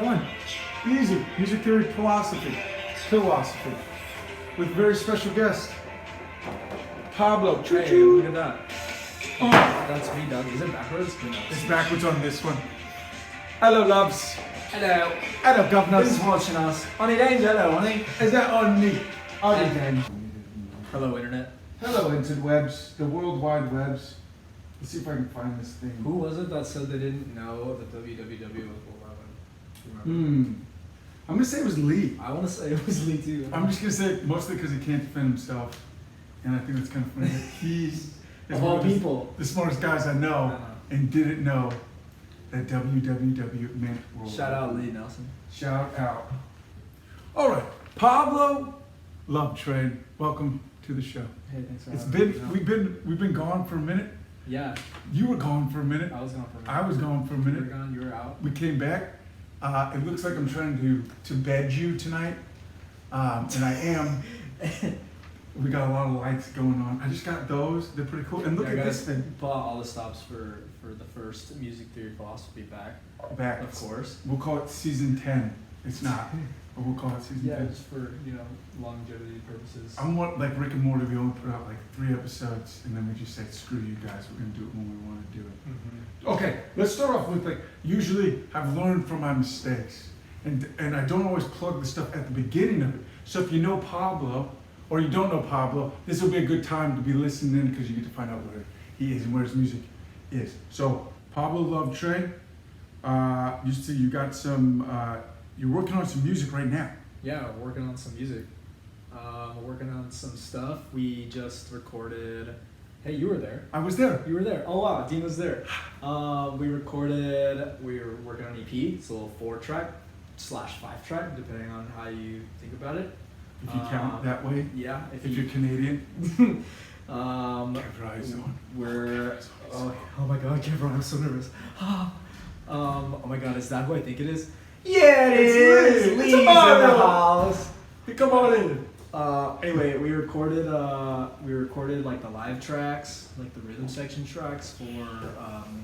Come on. Easy. Music theory philosophy. With a very special guest. Pablo. Hey, look at that. Oh. That's me, Doug. Is it backwards? It's backwards on this one. Hello, loves. Hello. Hello, governors. Who's watching us? Honey Danger, hello, honey. Is that on me? Hello, Internet. Hello, interwebs. The World Wide Webs. Let's see if I can find this thing. Who was it that said they didn't know that WWW was 11? I'm gonna say it was Lee. I want to say it was Lee too. I'm just gonna say it mostly because he can't defend himself, and I think that's kind of funny. That he's of all people, the smartest guys I know, and didn't know that WWW meant World. Shout out Lee Nelson. Shout out. All right, Pablo Lovetrain, welcome to the show. Hey, thanks for It's having been me. we've been gone for a minute. Yeah. You were gone for a minute. I was gone for a minute. I was gone for a minute. You were gone. You were out. We came back. It looks like I'm trying to bed you tonight, and I am. We got a lot of lights going on. I just got those. They're pretty cool. And look at this thing. Pull out all the stops for the first music theory philosophy back. Of course. We'll call it season 10. It's not, but we'll call it season 10. Yeah, just for longevity purposes. I want like Rick and Morty. We only put out like 3 episodes, and then we just say, "Screw you guys. We're gonna do it when we want to do it." Mm-hmm. Okay, let's start off with usually I've learned from my mistakes, and I don't always plug the stuff at the beginning of it. So if you know Pablo, or you don't know Pablo, this will be a good time to be listening in because you get to find out where he is and where his music is. So Pablo Lovetrain, you got some, you're working on some music right now. Yeah, we're working on some music. We're working on some stuff. We just recorded. Hey, you were there. I was there. You were there. Oh wow, Dean was there. We were working on EP. It's a little 4-track / 5-track, depending on how you think about it. If you count that way. Yeah. If you're Canadian. We're. Oh my God, Kevin, I'm so nervous. Oh my God, is that who I think it is? Yeah, it is. Lee. Lee's in the house. Hey, come on in. Anyway, we recorded like the live tracks, like the rhythm section tracks for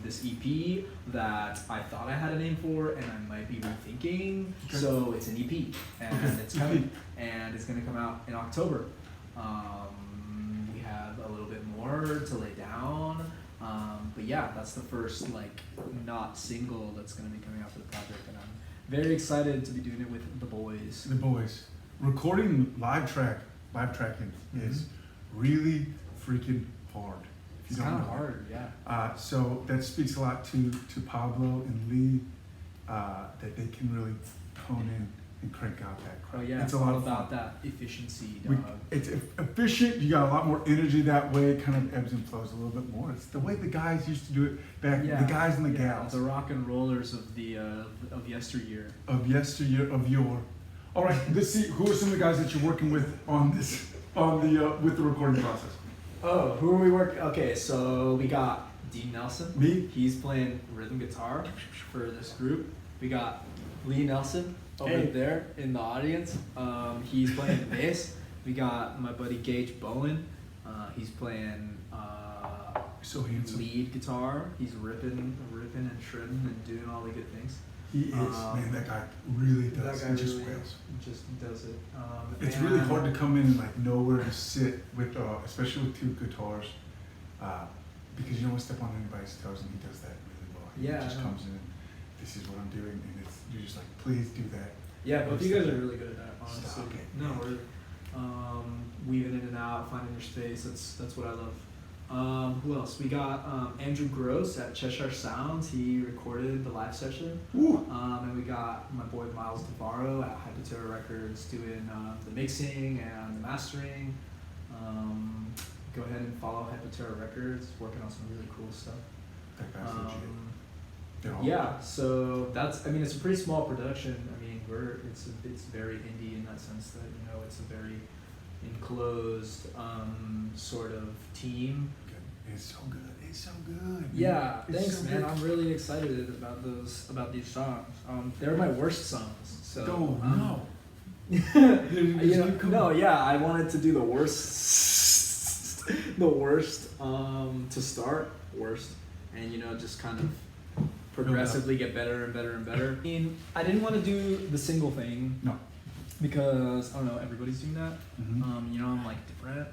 this EP that I thought I had a name for, and I might be rethinking. Okay. So it's an EP, and it's coming, and it's gonna come out in October. We have a little bit more to lay down, but yeah, that's the first not single that's gonna be coming out for the project, and I'm very excited to be doing it with the boys. The boys. Recording live tracking is really freaking hard. It's kind of hard, yeah. So that speaks a lot to Pablo and Lee, that they can really hone in and crank out that crap. Oh yeah, it's a lot about that efficiency, dog. dog. It's efficient. You got a lot more energy that way. It kind of ebbs and flows a little bit more. It's the way the guys used to do it back. Yeah, the guys and the gals. The rock and rollers of the of yesteryear. Of yore. All right, let's see. Who are some of the guys that you're working with on with the recording process? Oh, who are we working? Okay, so we got Dean Nelson. Me. He's playing rhythm guitar for this group. We got Lee Nelson over there in the audience. He's playing bass. We got my buddy Gage Bowen. He's playing So handsome. lead guitar. He's ripping and shredding and doing all the good things. He is, man, that guy really does. That guy he just really wails. just does it. It's really hard to come in and know where to sit with, especially with 2 guitars, because you don't want to step on anybody's toes, and he does that really well. He just comes in and this is what I'm doing, and you're just like, please do that. Yeah, both you guys are really good at that, honestly. Stop it. No, we're weaving in and out, finding your space. That's what I love. Who else? We got Andrew Gross at Cheshire Sounds. He recorded the live session. And we got my boy Miles Navarro at Hypotera Records doing the mixing and the mastering. Go ahead and follow Hypotera Records, working on some really cool stuff. That guy's legit. Yeah, so it's a pretty small production. I mean, it's very indie in that sense that it's a very enclosed sort of team. It's so good. It's so good. Yeah, it's thanks, so man. good. I'm really excited about these songs. They're my worst songs. So no. I wanted to do the worst, to start worst, and just kind of progressively get better and better and better. I mean, I didn't want to do the single thing. No. Because I don't know, everybody's doing that. Mm-hmm. You know, I'm like different.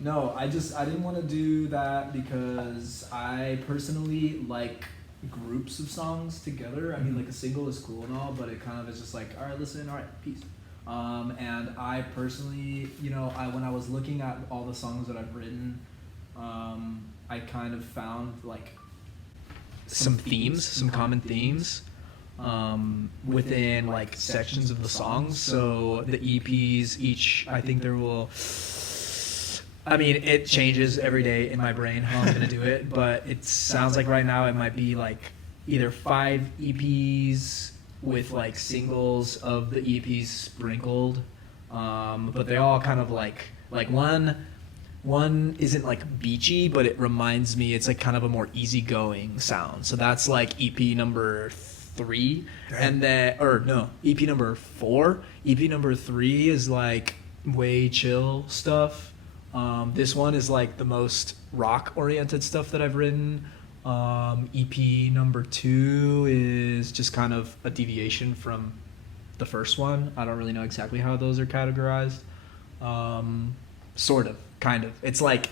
No, I didn't want to do that because I personally like groups of songs together. I mean, like a single is cool and all, but it kind of is just like, all right, listen, all right, peace. And I personally, you know, when I was looking at all the songs that I've written, I kind of found like some themes, some common themes within like sections of the songs. So the EPs each, I think there will, I mean, it changes every day in my brain how I'm gonna do it, but it sounds like right now it might be like either 5 EPs with like singles of the EPs sprinkled, but they all kind of like one isn't like beachy, but it reminds me it's like kind of a more easygoing sound. So that's like EP number 3, and then EP number 4. EP number 3 is like way chill stuff. This one is like the most rock oriented stuff that I've written. EP number 2 is just kind of a deviation from the first one. I don't really know exactly how those are categorized. Sort of, kind of. It's like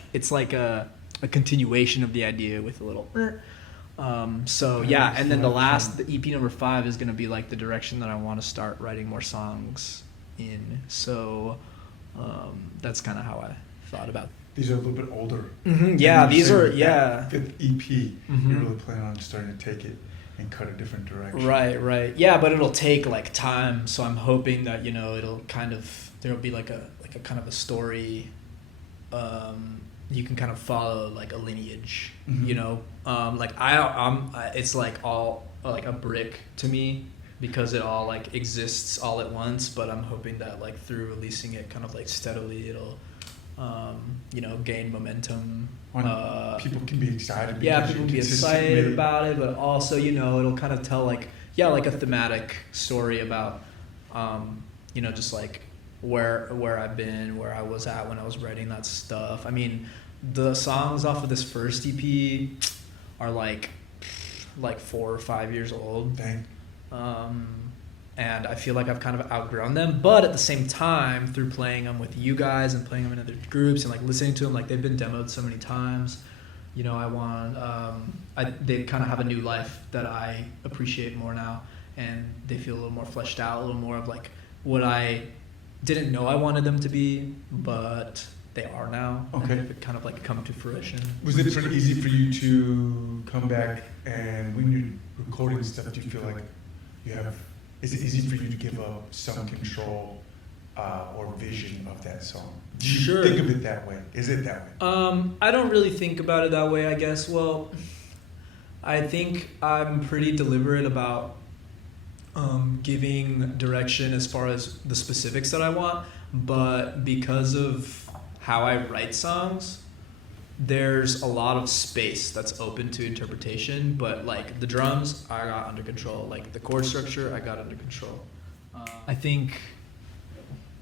a continuation of the idea with a little. So yeah, and then the EP number 5 is gonna be like the direction that I want to start writing more songs in. So that's kind of how I thought about. These are a little bit older. Mm-hmm. Yeah, these are fifth EP. You're really planning on starting to take it and cut a different direction. Right. Yeah, but it'll take like time. So I'm hoping that, you know, it'll kind of, there'll be like a kind of a story. You can kind of follow like a lineage, you know. Like it's like all like a brick to me because it all like exists all at once. But I'm hoping that like through releasing it kind of like steadily, it'll you know, gain momentum. People can be excited. Yeah, people can be excited about it, but also, you know, it'll kind of tell like a thematic story about you know, just like where I've been, where I was at when I was writing that stuff. I mean, the songs off of this first EP are like 4 or 5 years old. Dang. And I feel like I've kind of outgrown them, but at the same time, through playing them with you guys and playing them in other groups and like listening to them, like they've been demoed so many times, you know, they kind of have a new life that I appreciate more now, and they feel a little more fleshed out, a little more of like what I didn't know I wanted them to be, but they are now. Okay. And they've kind of like come to fruition. Was it pretty easy for you to come back, and when you're recording stuff, do you feel like is it easy for you to give up some control or vision of that song? Do you Sure. think of it that way? Is it that way? I don't really think about it that way, I guess. Well, I think I'm pretty deliberate about giving direction as far as the specifics that I want, but because of how I write songs, there's a lot of space that's open to interpretation, but like the drums I got under control, like the chord structure I got under control. I think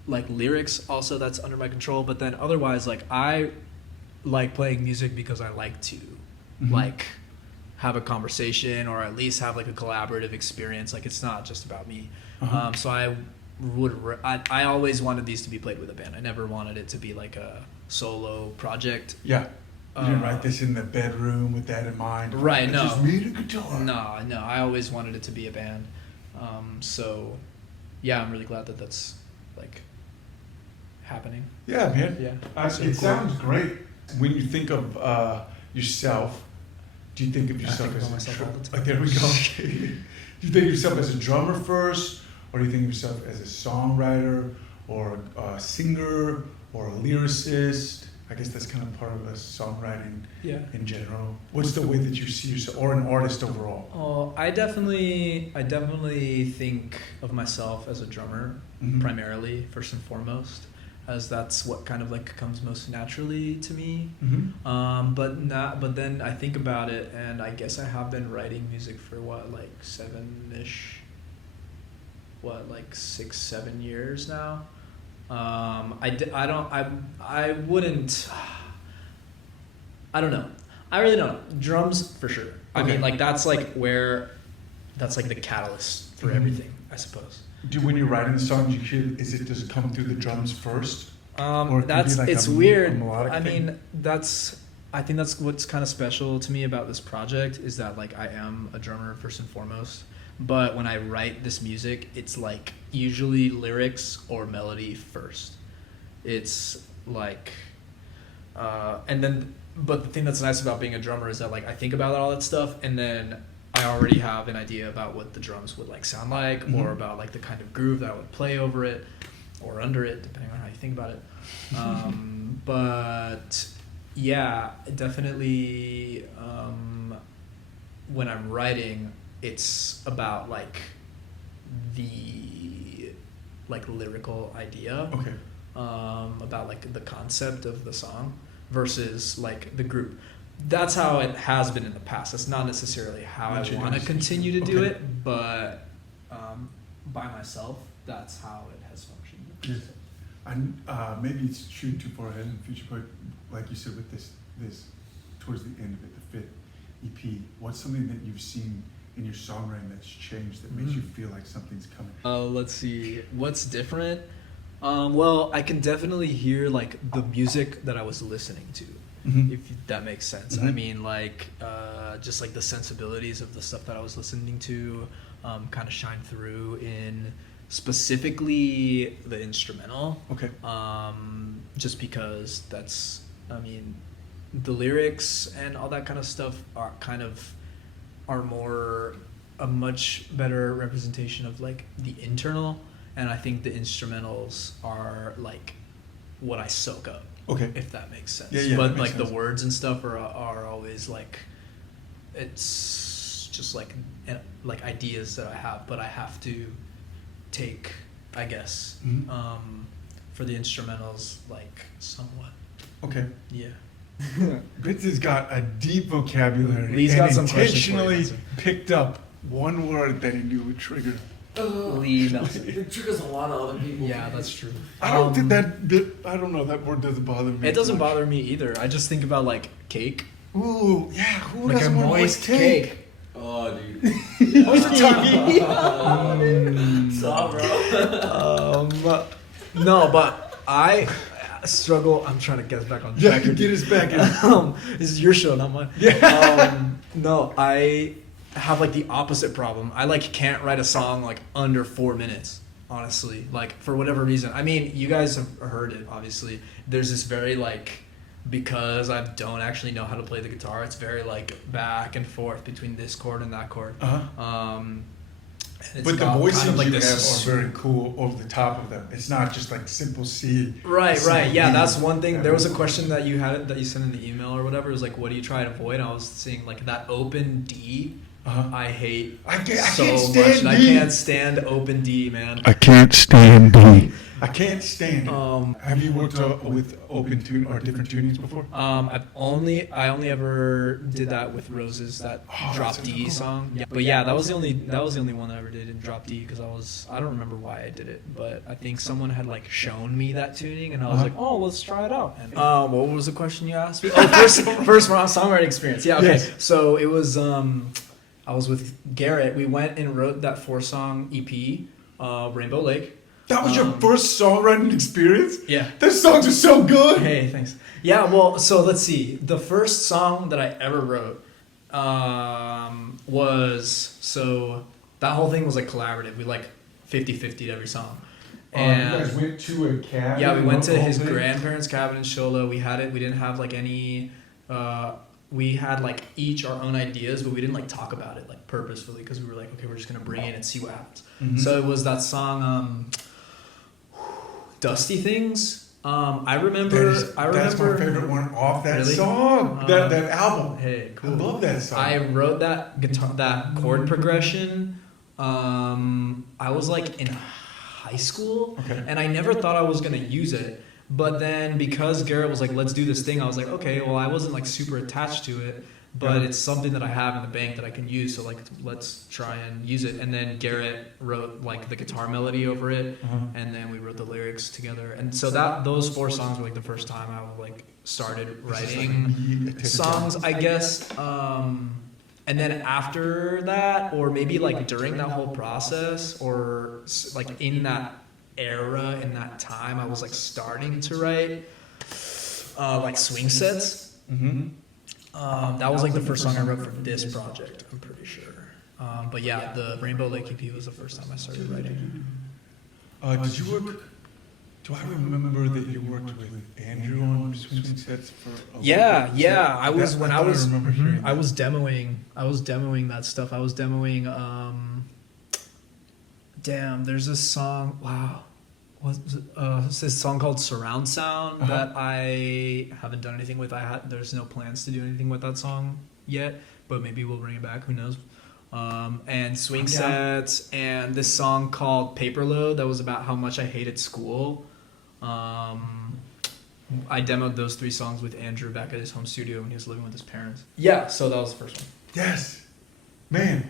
like lyrics also that's under my control, but then otherwise like I like playing music because I like to like have a conversation or at least have like a collaborative experience. Like it's not just about me. So I always wanted these to be played with a band. I never wanted it to be like a solo project. Yeah. You didn't write this in the bedroom with that in mind. Right, It's no. just me and a guitar. No, I always wanted it to be a band. So, yeah, I'm really glad that that's, like, happening. Yeah, man. Yeah. It sounds great. When you think of yourself, do you think of yourself as myself all the time. there we go. Do you think of yourself as a drummer first, or do you think of yourself as a songwriter, or a singer, or a lyricist? I guess that's kind of part of a songwriting in general. What's the way that you see yourself, or an artist overall? Oh, I definitely think of myself as a drummer, primarily, first and foremost, as that's what kind of like comes most naturally to me. But then I think about it, and I guess I have been writing music for like 6-7 years now. I don't know. I really don't know. Drums for sure. I Okay. mean, like that's like where, that's like the catalyst for everything, I suppose. When you're writing the song, does it come through the drums first? Or it can That's be like it's a weird. melodic I thing? mean, I think that's what's kind of special to me about this project is that like I am a drummer first and foremost. But when I write this music, it's like usually lyrics or melody first. It's like, and then, but the thing that's nice about being a drummer is that like I think about all that stuff, and then I already have an idea about what the drums would like sound like, or about like the kind of groove that I would play over it or under it, depending on how you think about it. But yeah, definitely. When I'm writing, it's about like the like lyrical idea. Okay. About like the concept of the song versus like the group. That's how it has been in the past. That's not necessarily how I want to continue to do Okay. it, but by myself, that's how it has functioned. Yes. And maybe it's shooting too far ahead in the future, but like you said, with this towards the end of it, the 5th EP, what's something that you've seen in your songwriting that's changed that makes you feel like something's coming? Let's see. What's different? Well, I can definitely hear like the music that I was listening to, if that makes sense. I mean, like just like the sensibilities of the stuff that I was listening to kind of shine through in specifically the instrumental. Okay. Just because that's, I mean, the lyrics and all that kind of stuff are more a much better representation of like the internal, and I think the instrumentals are like what I soak up. Okay. If that makes sense. Yeah, but that makes like sense. the words and stuff are always like, it's just like ideas that I have, but I have to take, I guess, for the instrumentals like somewhat. Okay. Yeah. Bitz has got a deep vocabulary Lee's and got some questions for you, intentionally Nelson. picked up one word that he knew would trigger. Lee Nelson. It triggers a lot of other people. Yeah, that's true. I don't think I don't know, that word doesn't bother me. It doesn't much. bother me either. I just think about like cake. Ooh, yeah, who Like a doesn't want moist cake? cake. Oh, dude. What's the talkie? Stop, bro. No, but I struggle. I'm trying to get back on Yeah, track. here. get us back in. This is your show, not mine. Yeah. No, I have like the opposite problem. I like can't write a song like under 4 minutes, honestly. Like for whatever reason. I mean, you guys have heard it, obviously. There's this very like, because I don't actually know how to play the guitar, it's very like back and forth between this chord and that chord. And it's But the got voices kind of like you this- have are very cool over the top of them. It's not just like simple C. Right. Yeah, C, that's one thing. yeah. There was a question that you had that you sent in the email or whatever. It was like, what do you try to avoid? I was saying like that open D. I hate I can't so stand much. And I D. can't stand open D, man. I can't stand D. I can't stand it. Um, Have you worked with open tune or different tunings before? I only ever did that with Roses, that Drop that's D cool. song. Yeah, but yeah, that was the only one I ever did in Drop D because I don't remember why I did it, but I think someone had like shown me that tuning and I was like, oh, let's try it out. And, what was the question you asked me? Oh, first songwriting experience. Yeah, okay. Yes. So it was I was with Garrett. We went and wrote that 4-song EP, Rainbow Lake. That was your first songwriting experience? Yeah. Those songs are so good. Hey, thanks. Yeah, well, so let's see. The first song that I ever wrote was, so that whole thing was like collaborative. We like 50-50'd every song. And you guys went to a cabin? yeah, we went to and his all that? grandparents' cabin in Shola. We didn't have like any, we had like each our own ideas, but we didn't like talk about it like purposefully because we were like, okay, we're just gonna bring it and see what happens. So it was that song, Dusty Things. I remember. That's my favorite one off that Really? song. That album. Hey, cool. I love that song. I wrote that chord progression. I was like in high school, Okay. and I never thought I was gonna use it. But then because Garrett was like, "Let's do this thing," I was like, "Okay." Well, I wasn't like super attached to it, but it's something that I have in the bank that I can use. So like, let's try and use it. And then Garrett wrote like the guitar melody over it, and then we wrote the lyrics together. And so those 4 songs were like the first time I like started writing songs, I guess. And then after that, or maybe like during that whole process, or like in that era, in that time, I was like starting to write like swing sets. That was like the first song I wrote for this project, I'm pretty sure. But yeah, the Rainbow Lake EP was the first time I started writing. Did you work? Do I remember that you worked with Andrew on swing sets for? Yeah. I was I remember hearing I was demoing that stuff. I was demoing. Damn, there's this song. Wow. What's it? It's this song called Surround Sound that I haven't done anything with. There's no plans to do anything with that song yet, but maybe we'll bring it back. Who knows? And swing sets, and this song called Paper Load that was about how much I hated school. I demoed those 3 songs with Andrew back at his home studio when he was living with his parents. Yeah, so that was the first one. Yes, man,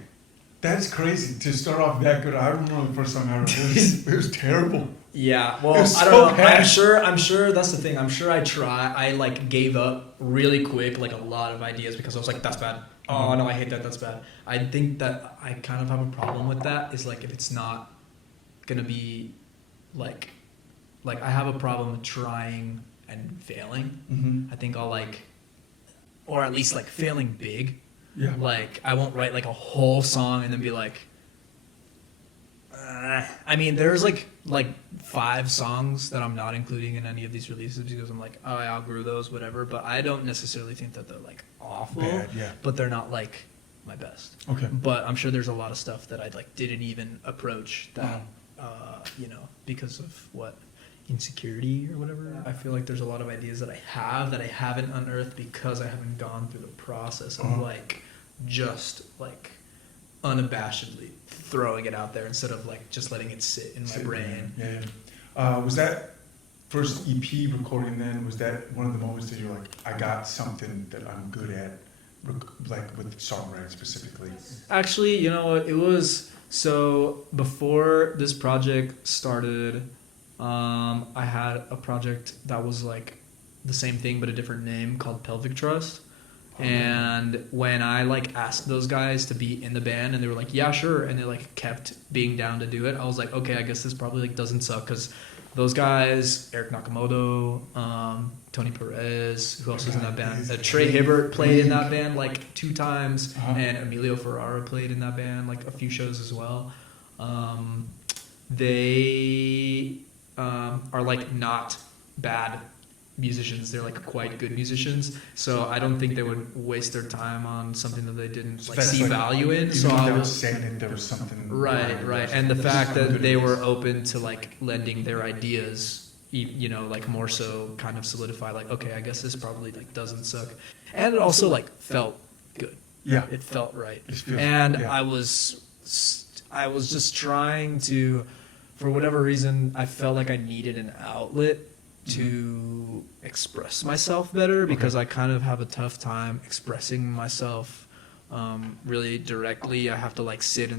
that's crazy to start off that good. I remember the first song I wrote. It was terrible. Yeah, well, I don't know. Bad. I'm sure that's the thing. I'm sure I like gave up really quick, like a lot of ideas because I was like, that's bad. Oh no, I hate that. That's bad. I think that I kind of have a problem with that. Is like if it's not gonna be like I have a problem with trying and failing. I think I'll like, or at least like failing big. Yeah. Like I won't write like a whole song and then be like. I mean, there's like 5 songs that I'm not including in any of these releases because I'm like, oh, I outgrew those, whatever. But I don't necessarily think that they're like awful. Bad, yeah. But they're not like my best. Okay. But I'm sure there's a lot of stuff that I like didn't even approach that, because of what insecurity or whatever. I feel like there's a lot of ideas that I have that I haven't unearthed because I haven't gone through the process of like just like unabashedly throwing it out there instead of like just letting it sit in my brain. Yeah. Was that first EP recording then, was that one of the moments that you're like, I got something that I'm good at, like with songwriting specifically? Actually, you know what? It was, so before this project started, I had a project that was like the same thing but a different name called Pelvic Trust. And when I like asked those guys to be in the band and they were like, yeah, sure, and they like kept being down to do it, I was like, okay, I guess this probably like doesn't suck, because those guys, Eric Nakamoto, Tony Perez, who else was in that band? Trey Hibbert played in that band like 2 times, and Emilio Ferrara played in that band like a few shows as well. They are like not bad musicians. They're like quite good musicians, so I don't think they would waste their time on something that they didn't like see value in. So I was saying that there was something right, and the fact that they were open to like lending their ideas, you know, like more so kind of solidify like, okay, I guess this probably like doesn't suck, and it also like felt good. Yeah, it felt right, and I was just trying to, for whatever reason, I felt like I needed an outlet to express myself better, because I kind of have a tough time expressing myself really directly. I have to like sit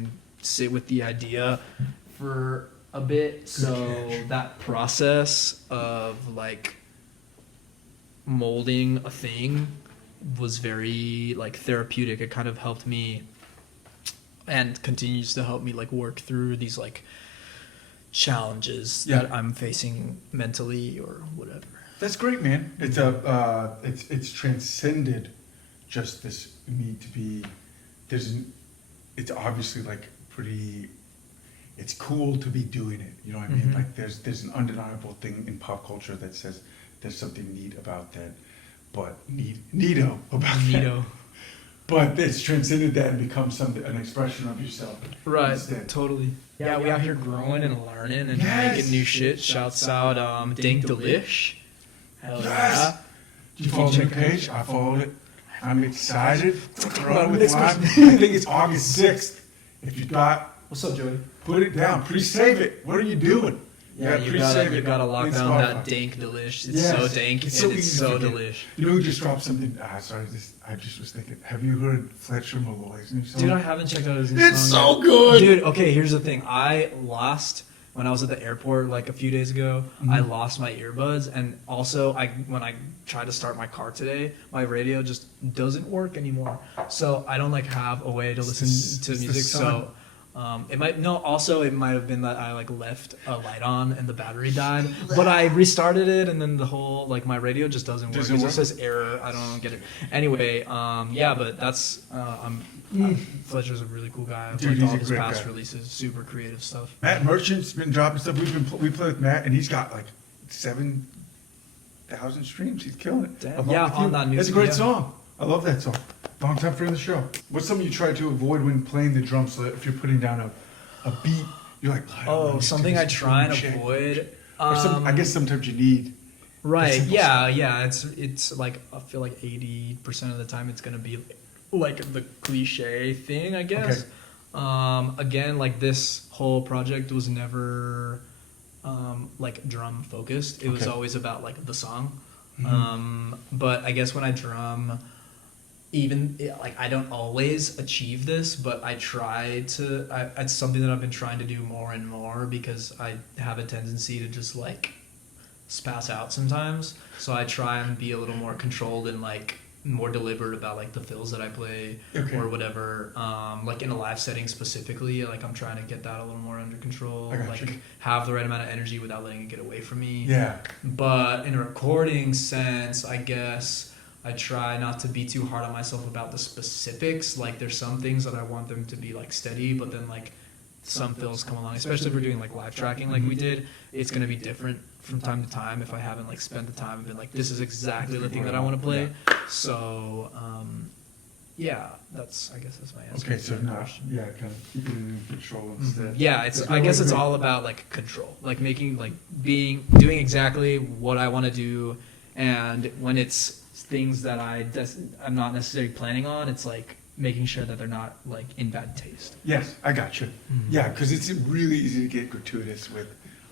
with the idea for a bit. So that process of like molding a thing was very like therapeutic. It kind of helped me and continues to help me like work through these like challenges that I'm facing mentally or whatever. That's great, man. It's it's transcended just this need to be. It's obviously like pretty. It's cool to be doing it. You know what I mean? Like there's an undeniable thing in pop culture that says there's something neat about that, but neato about that. But it's transcended that and become an expression of yourself. Right. Instead. Totally. Yeah, we out here growing and learning and making new shit. Shouts out Dink Delish. Hell yeah. Did you follow the page? I followed it. I'm excited. Run with mine. I think it's August 6th. If you got... What's up, Joey? Put it down. Pre-save it. What are you doing? Yeah, Yeah, you gotta lock It's down Spotify. that dank delish. It's Yes. so dank It's and so it's easy so to forget. delish. You know who just dropped something? Sorry, I just was thinking. Have you heard Fletcher Malloy's new song? Dude, I haven't checked out his new It's song so yet. good. Dude, okay, here's the thing. I lost when I was at the airport like a few days ago. I Mhm. lost my earbuds, and also when I tried to start my car today, my radio just doesn't work anymore. So I don't like have a way to listen to it's the music. sun. So it might have been that I like left a light on and the battery died. But I restarted it, and then the whole like my radio just doesn't work. Doesn't It work? just says error. I don't get it. Anyway, yeah, but that's Fletcher's a really cool guy. I've Dude, liked he's all a his great past guy. releases, super creative stuff. Matt Merchant's been dropping stuff. We play with Matt, and he's got like 7,000 streams. He's killing it. Damn. Along Yeah, with on you. that That's a music, great yeah. song. I love that song. Long time friend of the show. What's something you try to avoid when playing the drums? So that if you're putting down a beat, you're like, I don't Oh, wanna something do I this try and boom shit. avoid. Or I guess sometimes you need. Right. simple Yeah. stuff. Yeah. It's like I feel like 80% of the time it's gonna be like the cliche thing, I guess. Again, like this whole project was never like drum focused. It was Okay. always about like the song. Mhm. But I guess when I drum, like I don't always achieve this, but I try to. It's something that I've been trying to do more and more because I have a tendency to just like spaz out sometimes. So I try and be a little more controlled and like more deliberate about like the fills that I play Okay. or whatever. Like in a live setting specifically, like I'm trying to get that a little more under control. I got Like you. have the right amount of energy without letting it get away from me. Yeah. But in a recording sense, I guess I try not to be too hard on myself about the specifics. Like there's some things that I want them to be like steady, but then like some fills come along, especially if we're doing like live tracking like we did, it's going to be different from time to time if I haven't like spent the time and been like, this is exactly the thing that I want to play. So, yeah, I guess that's my answer. Okay, to so that not, question. yeah, kind of keeping it in control instead. Yeah, I guess it's all about like control, like making like doing exactly what I want to do, and when it's things that I'm not necessarily planning on, it's like making sure that they're not like in bad taste. Yes, I got you. Mhm. Yeah, because it's really easy to get gratuitous with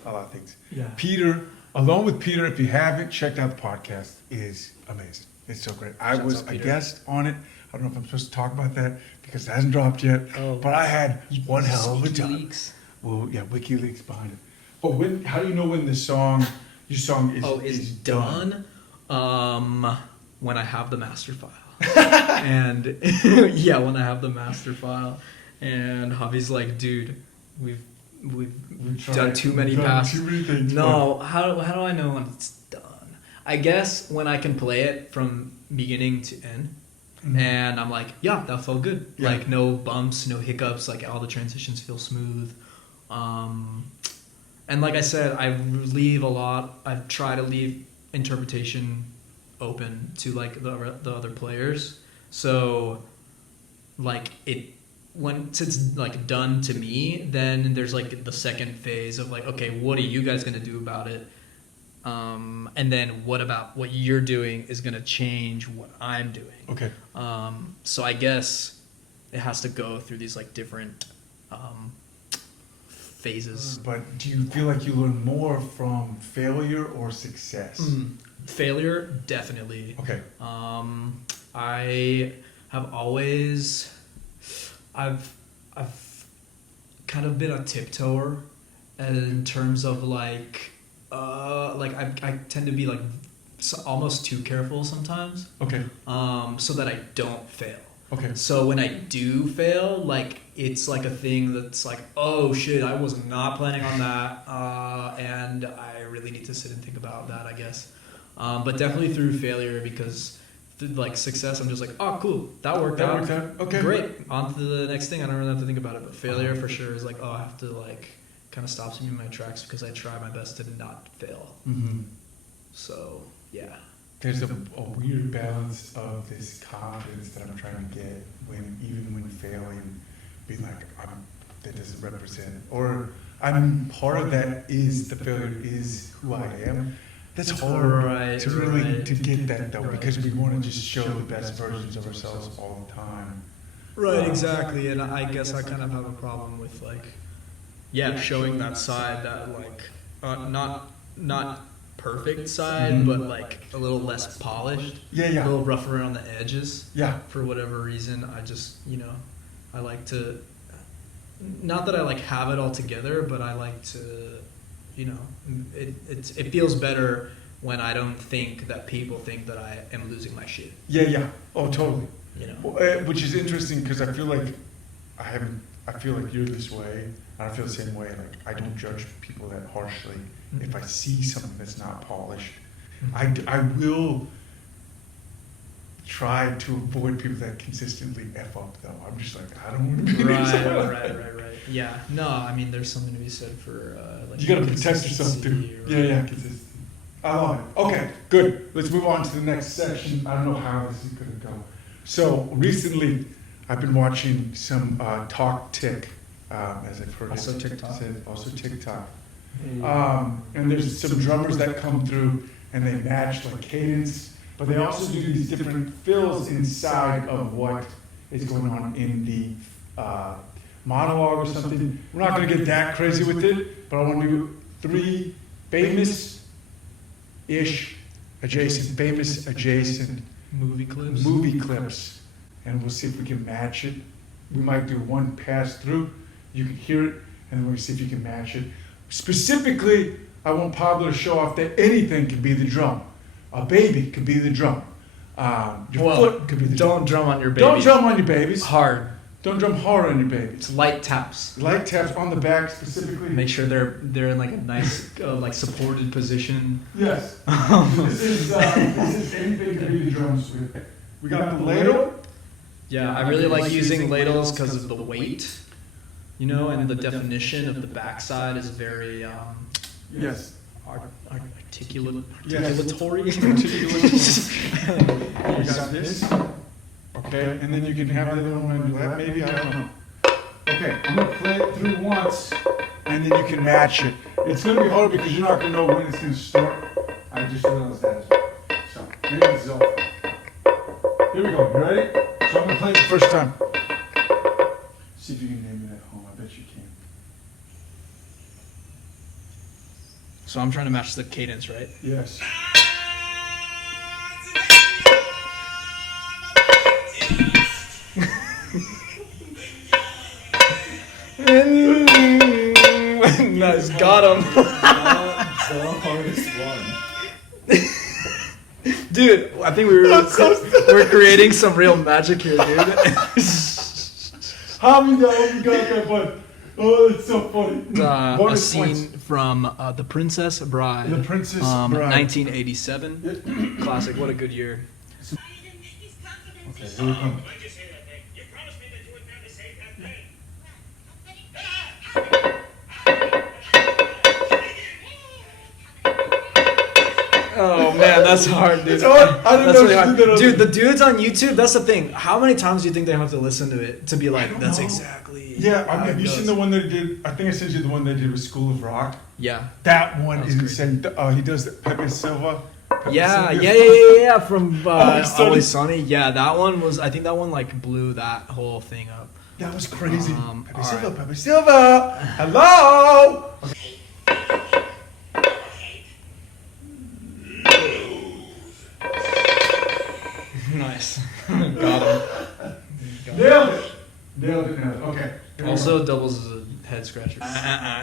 a lot of things. Yeah. Peter, along with Peter, if you haven't checked out the podcast, is amazing. It's so great. I Shouts was out, a Peter. guest on it. I don't know if I'm supposed to talk about that because it hasn't dropped yet. Oh. But I had one hell of a time. WikiLeaks. Well, yeah, WikiLeaks behind it. But how do you know when your song is done. When I have the master file. And yeah, when I have the master file, and Javi's like, dude, we've done too many passes. Too many things. No, how do I know when it's done? I guess when I can play it from beginning to end, Mhm. and I'm like, yeah, that felt good. Yeah. Like no bumps, no hiccups. Like all the transitions feel smooth. And like I said, I try to leave interpretation open to like the other players. So like once it's like done to me, then there's like the second phase of like, okay, what are you guys gonna do about it? And then what about what you're doing is gonna change what I'm doing. Okay. So I guess it has to go through these like different phases. But do you feel like you learn more from failure or success? Failure, definitely. Okay. I have always, I've kind of been a tiptoer in terms of like I tend to be like almost too careful sometimes, Okay. so that I don't fail. Okay. So when I do fail, like it's like a thing that's like, oh shit, I was not planning on that, and I really need to sit and think about that, I guess. But definitely through failure, because like success, I'm just like, oh cool, that worked out. Okay. Great. On to the next thing. I don't really have to think about it. But failure for sure is like, oh, I have to like kind of stops me in my tracks because I try my best to not fail. Mm-hmm. So yeah. There's a weird balance of this confidence that I'm trying to get even when failing, being like, that doesn't represent, or I'm part of that is the failure is who I am. That's hard Right, to really right. to get that though, Right. because we want to just show the best versions of ourselves all the time. Right, exactly. And I guess I kind of have a problem with like, yeah, showing that side that like not perfect side, but like a little less polished. Yeah, A yeah, little rougher around the edges. yeah. For whatever reason, I just, I like to, not that I like have it all together, but I like to, it feels better when I don't think that people think that I am losing my shit. Yeah, yeah. Oh, totally. You know. Which is interesting because I feel like I feel like you're this way. And I feel the same way. Like I don't judge people that harshly. If I see something that's not polished, I will try to avoid people that consistently F up though. I'm just like, I don't want to be Right. Yeah. No, I mean, there's something to be said for like. You gotta protect yourself too. consistency or- Yeah, consistency. I love it. Okay, good. Let's move on to the next section. I don't know how this is gonna go. So recently, I've been watching some Talk Tick, as I've heard Also it TikTok. said, also TikTok. And there's some drummers that come through and they match like cadence, but they also do these different fills inside of what is going on in the monologue or something. We're not gonna get that crazy with it, but I want to do 3 famous adjacent Movie clips. movie clips, and we'll see if we can match it. We might do one pass through, you can hear it, and then we'll see if you can match it. Specifically, I want Pablo to show off that anything can be the drum. A baby could be the drum. Your foot could be the drum. Don't drum on your baby. Don't drum on your babies. hard. Don't drum hard on your babies. It's light taps. Light taps on the back specifically. Make sure they're in like a nice like supported position. Yes. This is anything can be the drums with. We got the ladle. Yeah, I really like using ladles because of the weight, and the definition of the backside is very Yes. articulatory. We got this. Okay, and then you can have the other one on your lap, maybe, I don't know. Okay, I'm gonna play it through once, and then you can match it. It's gonna be hard because you're not gonna know when it's gonna start. I just realized that. So, maybe this is all. Here we go, you ready? So I'm gonna play it the first time. See if you can name it at home, I bet you can. So I'm trying to match the cadence, right? Yes. Nice, got him. The hardest one. Dude, I think we're creating some real magic here, dude. How many times you got that one? Oh, it's so funny. A Bonus scene points. from The Princess Bride. The Princess Bride. 1987. Classic. What a good year. Okay, here we come. Oh man, that's hard, dude. It's hard. I didn't That's know really she hard. did that on- Dude, the dudes on YouTube, that's the thing. How many times do you think they have to listen to it to be I like, don't that's know. exactly. Yeah, how have it you seen goes? the one they did? I think I sent you the one they did with School of Rock. Yeah. That one That is was crazy. insane. He does the Pepe Silva. Pepe Yeah, Silva. yeah, from Always Sunny. Always Sunny. Yeah, that one was. I think that one like blew that whole thing up. That was crazy. Pepe all Silva, right. Pepe Silva. Hello. Nice. Got him. Got him. Nailed it. Nailed it. Okay. Here we Also doubles as a head scratcher.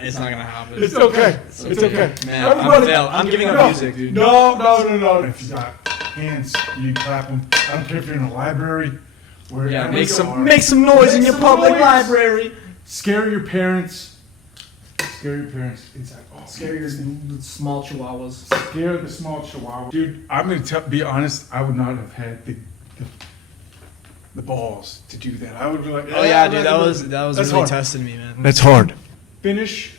It's not gonna happen. go. It's okay. It's okay. Man, Everybody- I'm giving up No, music, dude. No. If you got hands, you can clap them. I don't care if you're in a library. Where Yeah, I make know some you make some noise in Make your some public noise. library. Scare your parents. Scare your parents. Inside. Oh, Scare your small chihuahuas. Scare the small chihuahua. Dude, I'm gonna be honest. I would not have had the balls to do that. I would be like, Oh yeah, I'm dude, not that gonna was do it." that was That's really hard. testing me, man. That's hard. Finish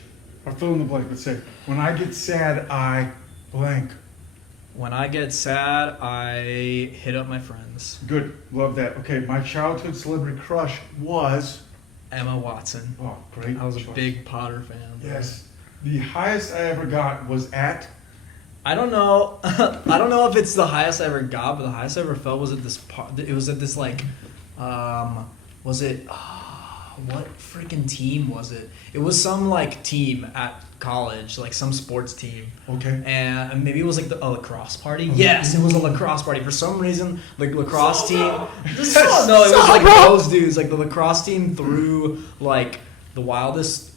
or fill in the blank. Let's say when I get sad, I blank. When I get sad, I hit up my friends. Good. Love that. Okay, my childhood celebrity crush was. Emma Watson. Oh, great. I was a choice. big Potter fan. Yes. The highest I ever got was at. I don't know. I don't know if it's the highest I ever got, but the highest I ever felt was at this. It was at this like, was it? what freaking team was it? It was some like team at college, like some sports team. Okay. And maybe it was like a lacrosse party. Yes, it was a lacrosse party. For some reason, the lacrosse team. No, it was like those dudes. Like the lacrosse team threw like the wildest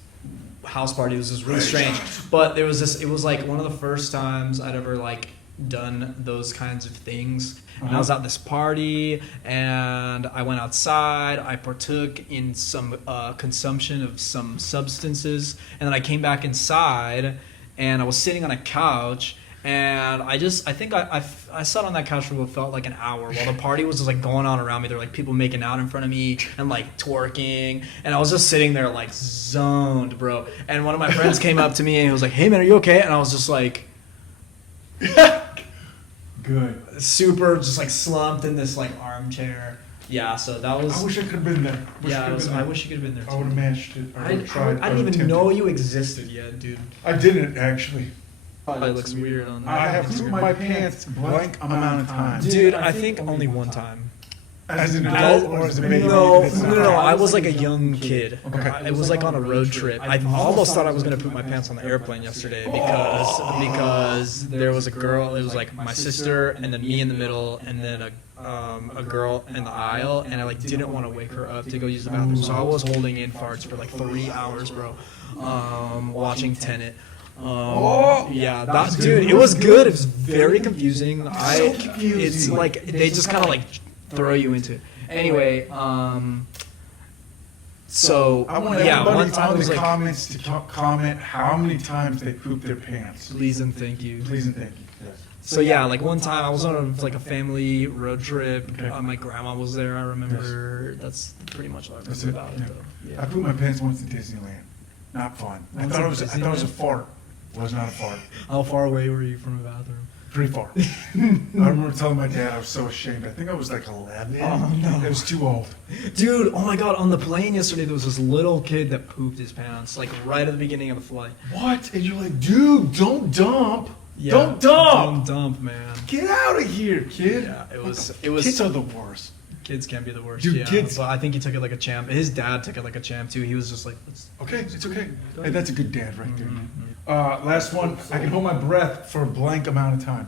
house party. It was just really strange. But there was this. It was like one of the first times I'd ever like done those kinds of things. And I was at this party, and I went outside. I partook in some consumption of some substances, and then I came back inside, and I was sitting on a couch, and I think I sat on that couch for what felt like an hour while the party was just like going on around me. There were like people making out in front of me and like twerking, and I was just sitting there like zoned, bro. And one of my friends came up to me and he was like, "Hey man, are you okay?" And I was just like. Good. Super just like slumped in this like armchair. Yeah, so that was. I wish I could have been there. I wish you could have been there. I would have matched it. I would have tried. I didn't even know you existed yet, dude. I didn't actually. Probably looks weird on that. I have pooped my pants a blank amount of time. Dude, I think only one time. As an adult or as a baby? No. I was like a young kid. Okay. It was like on a road trip. I almost thought I was gonna poop my pants on the airplane yesterday because there was a girl. It was like my sister and then me in the middle and then a girl in the aisle, and I like didn't want to wake her up to go use the bathroom, so I was holding in farts for like 3 hours, bro. Watching Tenet. Yeah, that dude. It was good. It was very confusing. It's like they just kind of like throw you into it. Anyway, so I want one time on was the like, comments to comment how many times they pooped their pants. please and thank you. Please and thank you. Yes. So yeah, like one time I was on a family road trip. Okay. My grandma was there. I remember. That's pretty much all I That's remember it. about Yeah. it, though. I Yeah. pooped my pants once at Disneyland. Not fun. I Once thought at it was a Disneyland? fart. It was not a fart. How far away were you from a bathroom? Pretty far. I remember telling my dad I was so ashamed. I think I was like 11. Oh, no. It was too old. Dude, oh my god, on the plane yesterday there was this little kid that pooped his pants, like right at the beginning of the flight. What? And you're like, dude, don't dump. Yeah, Don't dump. Don't dump, man. Get out of here, kid. Yeah, it was Kids are the worst. kids can be the worst. Dude, yeah, kids- but I think he took it like a champ. His dad took it like a champ too. He was just like, Okay, it's okay. Hey, that's a good dad right there. Mhm. Last one. I can hold my breath for a blank amount of time.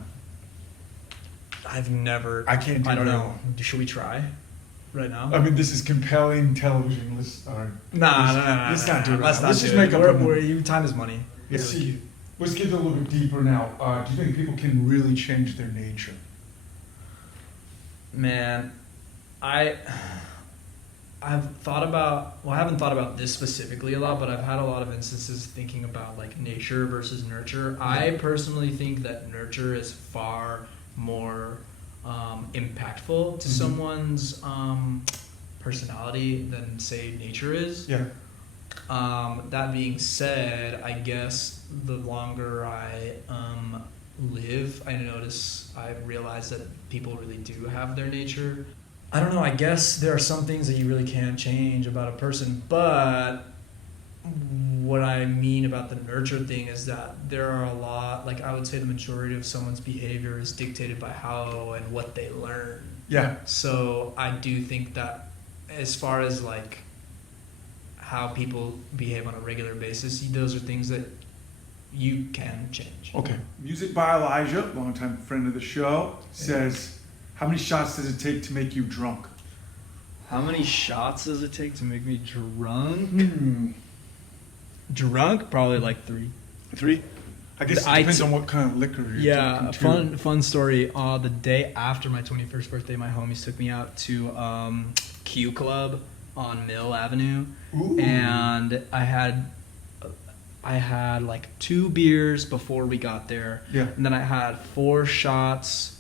I've never. I can't do I don't that know. one. Should we try? Right now? I mean, this is compelling television. Let's Nah. Let's not do it. Let's not Let's do just it. make up a Time is money. Let's see. Let's get a little bit deeper now. Do you think people can really change their nature? Man, I've thought about, well, I haven't thought about this specifically a lot, but I've had a lot of instances thinking about like nature versus nurture. I personally think that nurture is far more impactful to someone's personality than say nature is. Yeah. That being said, I guess the longer I live, I realize that people really do have their nature. I don't know, I guess there are some things that you really can't change about a person, but what I mean about the nurture thing is that there are a lot, like I would say the majority of someone's behavior is dictated by how and what they learn. Yeah. So I do think that as far as like how people behave on a regular basis, those are things that you can change. Okay. Music by Elijah, longtime friend of the show, says, how many shots does it take to make you drunk? How many shots does it take to make me drunk? Drunk? Probably like 3. 3? I guess it depends on what kind of liquor you're drinking too. Fun story. The day after my 21st birthday, my homies took me out to Q Club on Mill Avenue. Ooh. And I had like 2 beers before we got there. Yeah. And then I had 4 shots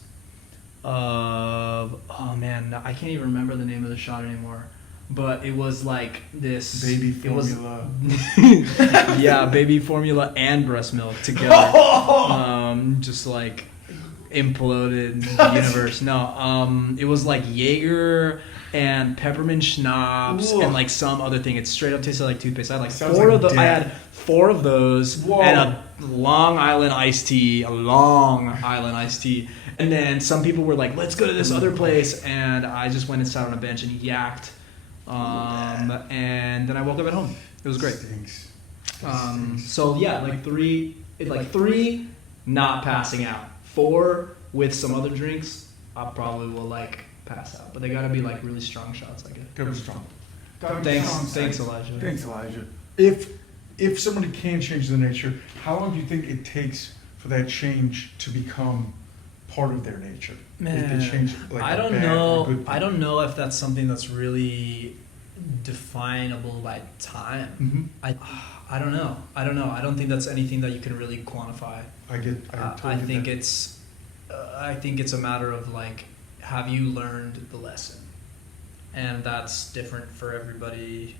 of, oh man, I can't even remember the name of the shot anymore. But it was like this Baby formula. Yeah, baby formula and breast milk together. Just like imploded the universe. No, it was like Jaeger and peppermint schnapps and like some other thing. It straight up tasted like toothpaste. I had like Sounds 4 like of those. I death. had 4 of those Whoa. and a Long Island iced tea. And then some people were like, let's go to this other place. And I just went and sat on a bench and yacked And then I woke up at home. It was great. Stinks. So yeah, like three, not passing out. 4 with some other drinks, I probably will like pass out. But they gotta be like really strong shots, I guess. Go strong. Thanks, Elijah. Thanks, Elijah. If somebody can change their nature, how long do you think it takes for that change to become part of their nature? If they change, like, I a don't bad or know. good thing? I don't know if that's something that's really definable by time. Mhm. I don't know. I don't think that's anything that you can really quantify. I totally I get think that. I think it's a matter of like, have you learned the lesson? And that's different for everybody.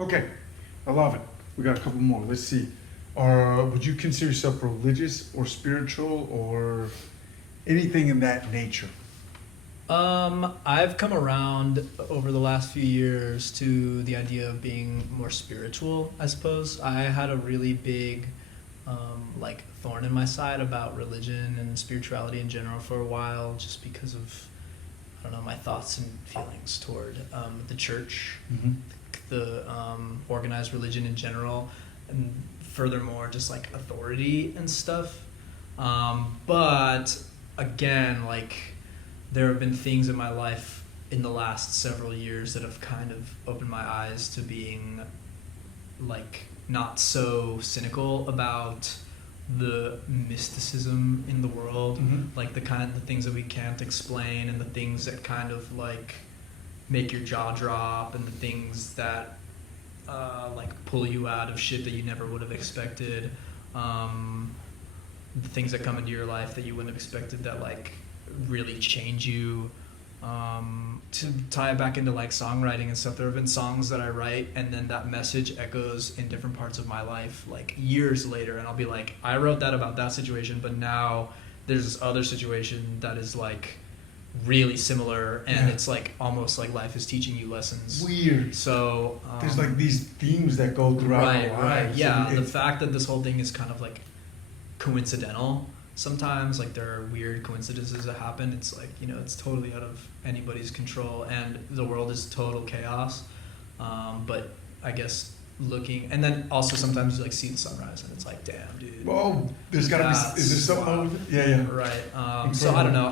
Okay, I love it. We got a couple more. Let's see. Would you consider yourself religious or spiritual or anything in that nature? I've come around over the last few years to the idea of being more spiritual, I suppose. I had a really big like thorn in my side about religion and spirituality in general for a while, just because of, I don't know, my thoughts and feelings toward the church, Mm-hmm. the organized religion in general, and furthermore just like authority and stuff. But again, like, there have been things in my life in the last several years that have kind of opened my eyes to being like not so cynical about the mysticism in the world, Mhm. like the things that we can't explain, and the things that kind of like make your jaw drop, and the things that like pull you out of shit that you never would have expected, the things that come into your life that you wouldn't have expected that like really change you. To tie it back into like songwriting and stuff, there have been songs that I write and then that message echoes in different parts of my life like years later, and I'll be like, I wrote that about that situation, but now there's this other situation that is like really similar, and Yeah. it's like almost like life is teaching you lessons. Weird. So There's like these themes that go throughout right, our right, lives. yeah. and The it's- fact that this whole thing is kind of like coincidental. Sometimes, like, there are weird coincidences that happen. It's like, you know, it's totally out of anybody's control, and the world is total chaos. But I guess looking, and then also sometimes you like see the sunrise, and it's like, damn, dude. Well, there's gotta be. Is there something Wow. over there? Yeah, yeah. Right. So I don't know.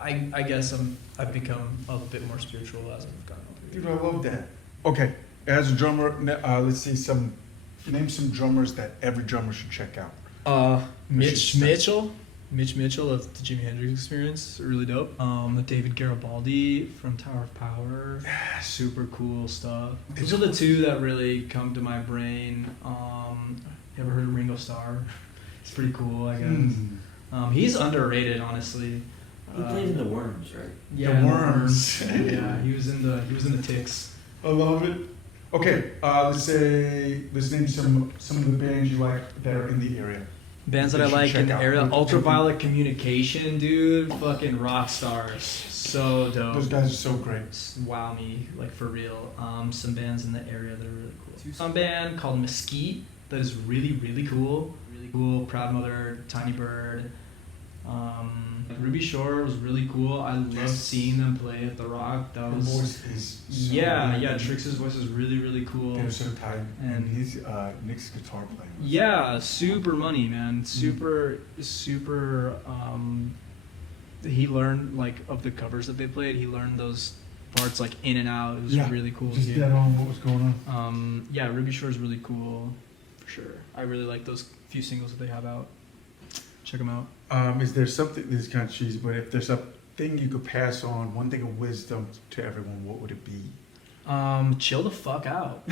I guess I've become a bit more spiritual as I've gotten older. Dude, I love that. Okay, as a drummer, let's see name some drummers that every drummer should check out. Mitch Mitchell of the Jimi Hendrix Experience, really dope. David Garibaldi from Tower of Power, super cool stuff. Those are the two that really come to my brain. You ever heard of Ringo Starr? It's pretty cool, I guess. He's underrated, honestly. He played in the Worms, right? Yeah, The Worms. Yeah, he was in the Ticks. I love it. Okay, let's name some of the bands you like that are in the area. Bands that You I should like check in the out. area, Ultraviolet Communication, dude, fucking rock stars, so dope. Those guys are so great. Wow me, like, for real. Some bands in the area that are really cool. Tucson band called Mesquite that is really, really cool. Really cool. Proud Mother, Tiny Bird. Ruby Shore was really cool. I loved Yes. seeing them play at the Rock. That Her was voice is so yeah. good. Trix's voice is really, really cool. They're so tight. And And- he's Nick's guitar player. Yeah, super money, man. Super. He learned, like, of the covers that they played, he learned those parts like in and out. It was Yeah, really cool. to Just hear. dead on what was going on. Yeah, Ruby Shore is really cool, for sure. I really like those few singles that they have out. Check them out. Is there something, this is kind of cheesy, but if there's a thing you could pass on, one thing of wisdom to everyone, what would it be? Chill the fuck out.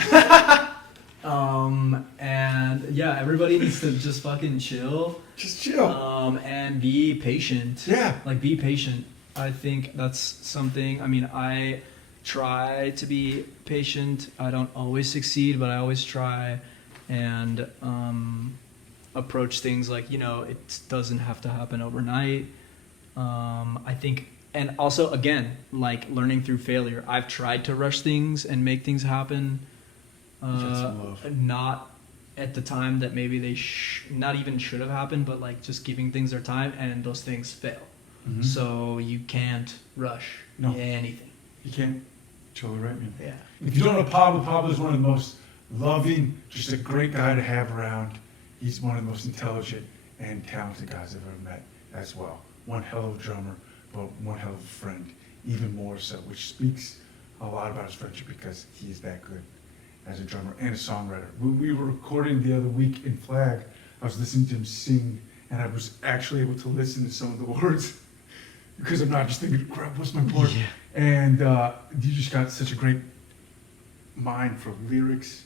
And yeah, everybody needs to just fucking chill. Just chill. And be patient. Yeah. Like, be patient. I think that's something. I mean, I try to be patient. I don't always succeed, but I always try. And approach things like, you know, it doesn't have to happen overnight. I think, and also, again, like, learning through failure. I've tried to rush things and make things happen. That's love. Not at the time that maybe they not even should have happened, but like just giving things their time, and those things fail. Mhm. So you can't rush No. anything. You can't. Totally right, man. Yeah. If you don't know Pablo is one of the most loving, just a great guy to have around. He's one of the most intelligent and talented guys I've ever met as well. One hell of a drummer, but one hell of a friend, even more so, which speaks a lot about his friendship because he is that good as a drummer and a songwriter. When we were recording the other week in Flag, I was listening to him sing, and I was actually able to listen to some of the words because I'm not just thinking, crap, what's my part? Yeah. And you just got such a great mind for lyrics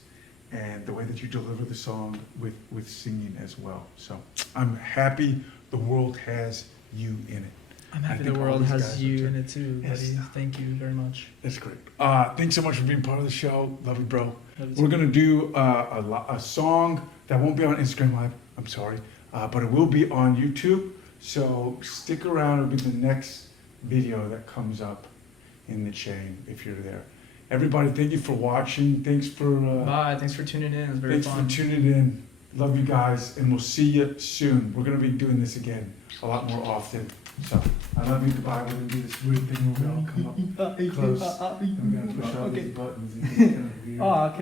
and the way that you deliver the song with singing as well. So I'm happy the world has you in it. I'm I happy think the all world these has guys you are in it too, Yes. buddy. Thank you very much. That's great. Thanks so much for being part of the show. Love you, bro. Love you We're too. gonna do a song that won't be on Instagram Live. I'm sorry, but it will be on YouTube. So stick around. It'll be the next video that comes up in the chain if you're there. Everybody, thank you for watching. Thanks for Bye. Thanks for tuning in. It was very thanks fun. for tuning in. Love you guys, and we'll see you soon. We're gonna be doing this again a lot more often. So I love you. Goodbye. We're gonna do this weird thing where we all come up close. And we're gonna push all these buttons. And it's kind of weird. Oh, okay.